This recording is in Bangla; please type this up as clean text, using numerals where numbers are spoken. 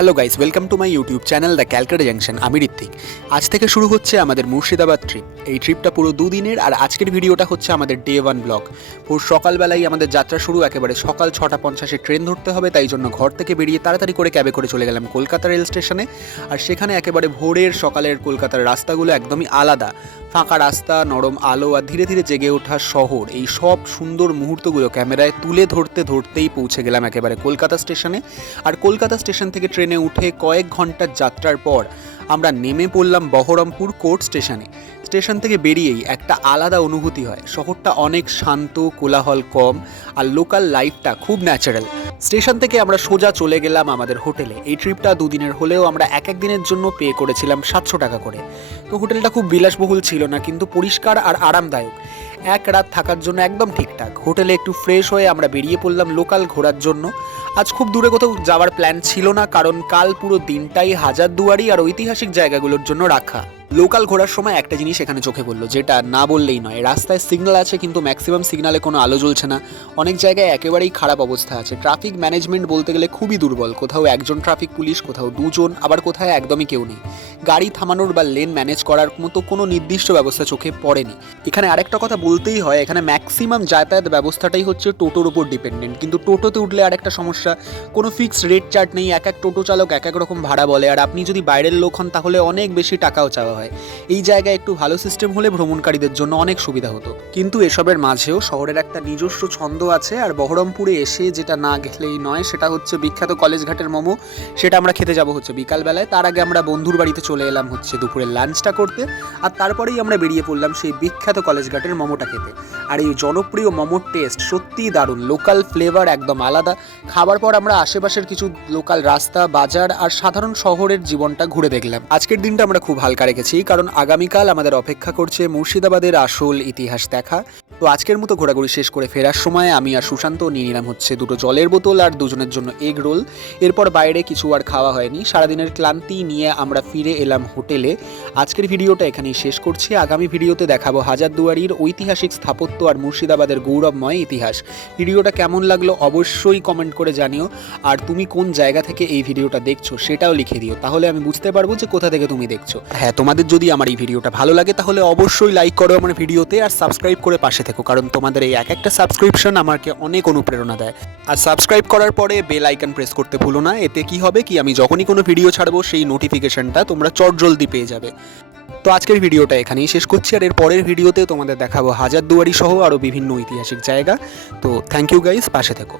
Hello guys, welcome to my YouTube channel the Calcutta junction. আমি ঋত্বিক। আজ থেকে শুরু হচ্ছে আমাদের মুর্শিদাবাদ ট্রিপ। এই ট্রিপটা পুরো দুদিনের, আর আজকের ভিডিওটা হচ্ছে আমাদের ডে 1 ব্লগ। পুরো সকালবেলায় আমাদের যাত্রা শুরু, একেবারে সকাল 6:50 ট্রেন ধরতে হবে, তাই জন্য ঘর থেকে বেরিয়ে তাড়াতাড়ি করে ক্যাবে করে চলে গেলাম কলকাতা রেল স্টেশনে। আর সেখানে একেবারে ভোরের সকালের কলকাতার রাস্তাগুলো একদমই আলাদা। ফাঁকা রাস্তা, নরম আলো আর ধীরে ধীরে জেগে ওঠা শহর, এই সব সুন্দর মুহূর্তগুলো ক্যামেরায় তুলে ধরতে ধরতেই পৌঁছে গেলাম একেবারে কলকাতা স্টেশনে। আর কলকাতা স্টেশন থেকে ট্রেনে উঠে কয়েক ঘন্টার যাত্রার পর আমরা নেমে পড়লাম বহরমপুর কোর্ট স্টেশনে। স্টেশন থেকে বেরিয়েই একটা আলাদা অনুভূতি হয়। শহরটা অনেক শান্ত, কোলাহল কম, আর লোকাল লাইফটা খুব ন্যাচারাল। স্টেশন থেকে আমরা সোজা চলে গেলাম আমাদের হোটেলে। এই ট্রিপটা দুদিনের হলেও আমরা এক দিনের জন্য পে করেছিলাম 700 টাকা করে। তো হোটেলটা খুব বিলাসবহুল ছিল না, কিন্তু পরিষ্কার আর আরামদায়ক। এক রাত থাকার জন্য একদম ঠিকঠাক। হোটেলে একটু ফ্রেশ হয়ে আমরা বেরিয়ে পড়লাম লোকাল ঘোরার জন্য। আজ খুব দূরে কোথাও যাওয়ার প্ল্যান ছিল না, কারণ কাল পুরো দিনটাই হাজারদুয়ারি আর ঐতিহাসিক জায়গাগুলোর জন্য রাখা। লোকাল ঘোরার সময় একটা জিনিস এখানে চোখে পড়লো, যেটা না বললেই নয়। রাস্তায় সিগন্যাল আছে, কিন্তু ম্যাক্সিমাম সিগন্যালে কোনো আলো জ্বলছে না। অনেক জায়গায় একেবারেই খারাপ অবস্থা আছে। ট্রাফিক ম্যানেজমেন্ট বলতে গেলে খুবই দুর্বল। কোথাও একজন ট্রাফিক পুলিশ, কোথাও দুজন, আবার কোথাও একদমই কেউ নেই। গাড়ি থামানোর বা লেন ম্যানেজ করার মতো কোনো নির্দিষ্ট ব্যবস্থা চোখে পড়েনি। এখানে আরেকটা কথা বলতেই হয়, এখানে ম্যাক্সিমাম যাতায়াত ব্যবস্থাটাই হচ্ছে টোটোর উপর ডিপেন্ডেন্ট। কিন্তু টোটোতে উঠলে আর একটা সমস্যা, কোনো ফিক্সড রেট চার্ট নেই। এক টোটো চালক এক রকম ভাড়া বলে, আর আপনি যদি বাইরের লোক হন তাহলে অনেক বেশি টাকাও চাওয়া হয়। এই জায়গায় একটু ভালো সিস্টেম হলে ভ্রমণকারীদের জন্য অনেক সুবিধা হতো। কিন্তু এসবের মাঝেও শহরের একটা নিজস্ব ছন্দ আছে, আর বহরমপুরে এসে যেটা না গেলেই নয় সেটা হচ্ছে বিখ্যাত কলেজ ঘাটের মোমো। সেটা আমরা খেতে যাব হচ্ছে বিকালবেলায়। তার আগে আমরা বন্ধুর বাড়িতে চলে এলাম হচ্ছে দুপুরের লাঞ্চটা করতে, আর তারপরেই আমরা বেরিয়ে পড়লাম সেই বিখ্যাত কলেজ ঘাটের মোমোটা খেতে। আর এই জনপ্রিয় মোমোর টেস্ট সত্যিই দারুণ। লোকাল ফ্লেভার একদম আলাদা। খাবার পর আমরা আশেপাশের কিছু লোকাল রাস্তা, বাজার আর সাধারণ শহরের জীবনটা ঘুরে দেখলাম। আজকের দিনটা আমরা খুব হালকা রেখেছি, কারণ আগামীকাল আমাদের অপেক্ষা করছে মুর্শিদাবাদের আসল ইতিহাস দেখা। তো আজকের মতো ঘোরাঘুরি শেষ করে ফেরার সময় আমি আর সুশান্ত নিয়ে নিলাম হচ্ছে 2টো জলের বোতল আর দুজনের জন্য এগ রোল। এরপর বাইরে কিছু আর খাওয়া হয়নি। সারাদিনের ক্লান্তি নিয়ে আমরা ফিরে এলাম হোটেলে। আজকের ভিডিওটা এখানেই শেষ করছি। আগামী ভিডিওতে দেখাবো হাজারদুয়ারির ঐতিহাসিক স্থাপত্য আর মুর্শিদাবাদের গৌরবময় ইতিহাস। ভিডিওটা কেমন লাগলো অবশ্যই কমেন্ট করে জানিও। আর তুমি কোন জায়গা থেকে এই ভিডিওটা দেখছো সেটাও লিখে দিও, তাহলে আমি বুঝতে পারবো যে কোথা থেকে তুমি দেখছো। হ্যাঁ, তোমাদের যদি আমার এই ভিডিওটা ভালো লাগে তাহলে অবশ্যই লাইক করো আমার ভিডিওতে, আর সাবস্ক্রাইব করে পাশে থেকো, কারণ তোমাদের এই একটা সাবস্ক্রিপশন আমাকে অনেক অনুপ্রেরণা দেয়। আর সাবস্ক্রাইব করার পরে বেল আইকন প্রেস করতে ভুলো না। এতে কি হবে কি, আমি যখনই কোনো ভিডিও ছাড়বো সেই নোটিফিকেশনটা তোমরা চটজলদি পেয়ে যাবে। তো আজকের ভিডিওটা এখানেই শেষ করছি, আর এর পরের ভিডিওতে তোমাদের দেখাবো হাজারদুয়ারি সহ আরও বিভিন্ন ঐতিহাসিক জায়গা। তো থ্যাংক ইউ গাইস, পাশে থেকো।